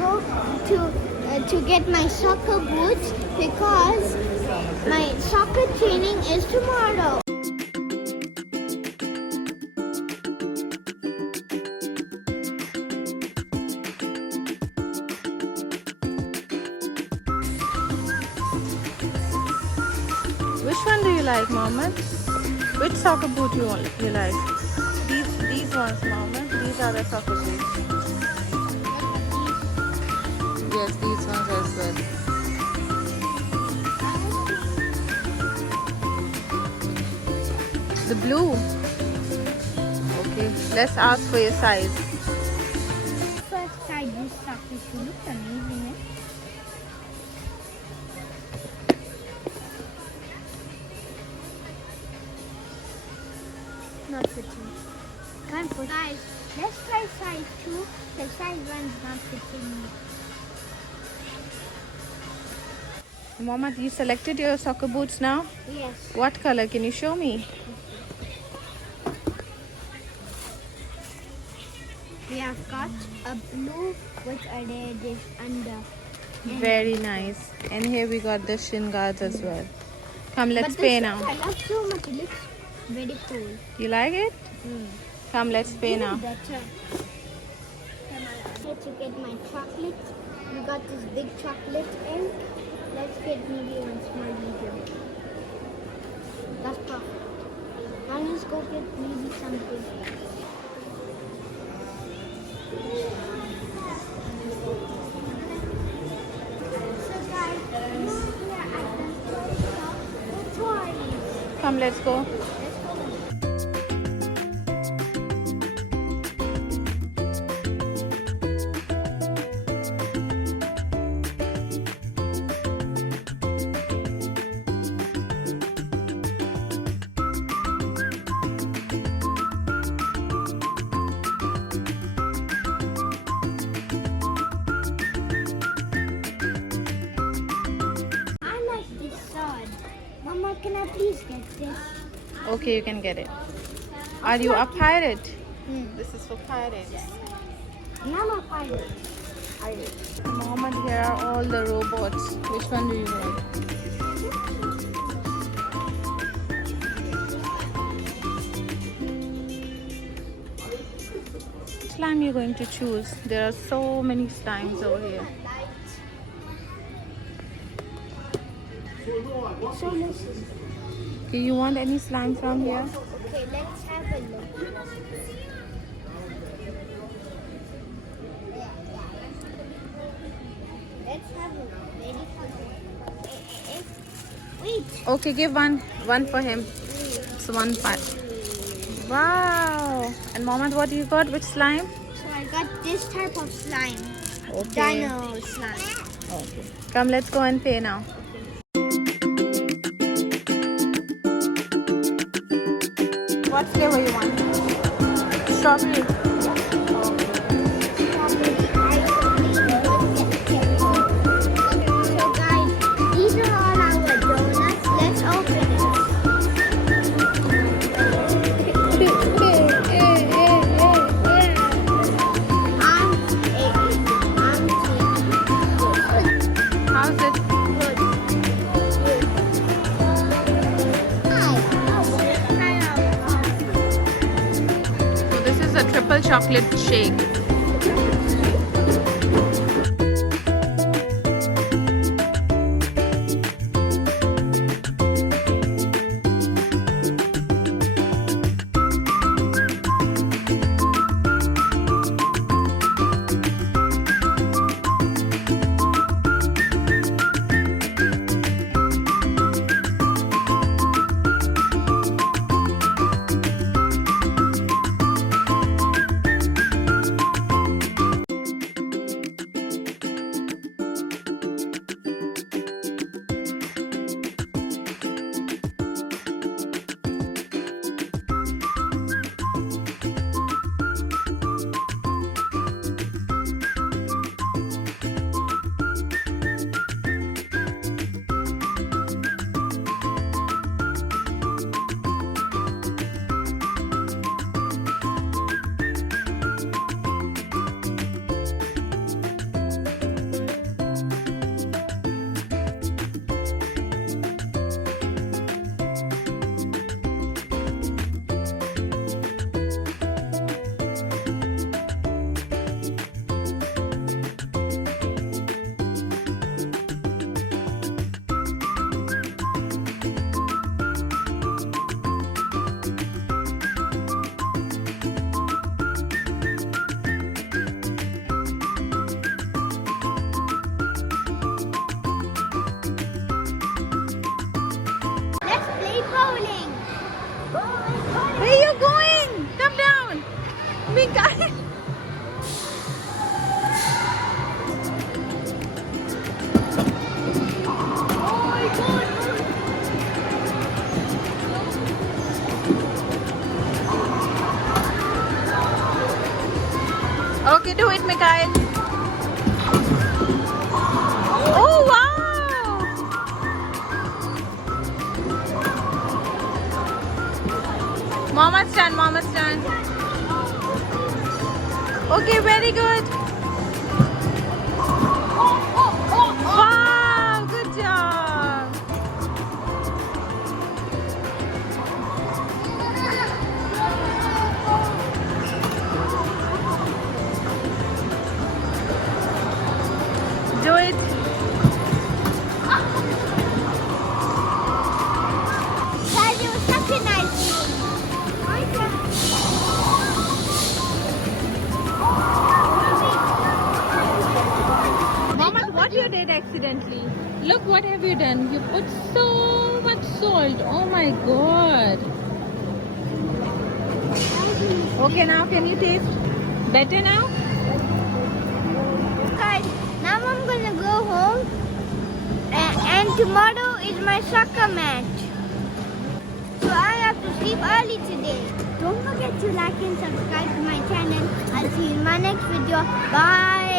go to get my soccer boots because my soccer training is tomorrow. Which one do you like, Mohammed? Which soccer boot you like? These ones, Mohammed. These are the soccer boots. Yes, these ones as well. The blue. Okay, let's ask for your size. First I use soccer shoe. Looks amazing, eh? Not fitting. Can't put. Guys, let's try size 2. The size 1 is not fitting me. Mohammed, you selected your soccer boots now? Yes. What color? Can you show me? We have got a blue with a red under. Very nice. And here we got the shin guards as well. Come, let's But pay this now. one I love so much. It looks very cool. You like it? Come, let's pay now. Better. Here to get my chocolate. We got this big chocolate ink. Let's get maybe one small medium. That's perfect. Now let's go get maybe something. So guys, we are at the toy shop with toys. Come, let's go. Mama, can I please get this? Okay, you can get it. Are you a pirate? This is for pirates. And I'm a pirate. Mohammed, here are all the robots. Which one do you want? Slime you're going to choose? There are so many slimes over here. So listen. Do you want any slime from here? Okay, let's have a look. Let's have a look. Ready for Wait. Okay, give one for him. So one part. Wow. And Mohammed, what you got? Which slime? So I got this type of slime. Okay. Dino slime. Okay. Come, let's go and pay now. What flavor you want? Strawberry. So guys, these are all our donuts. Let's open it. How's it? So this is a triple chocolate shake. Mama's turn, Mama's turn. Okay, very good. Wow, good job. Do it. Daddy was such a nice game. Mama, what you did accidentally? Look, what have you done? You put so much salt. Oh my god. Okay, now can you taste? Better now? Guys, now I'm gonna go home and tomorrow is my soccer match. So I have to sleep early today. Don't forget to like and subscribe to my channel. I'll see you in my next video. Bye.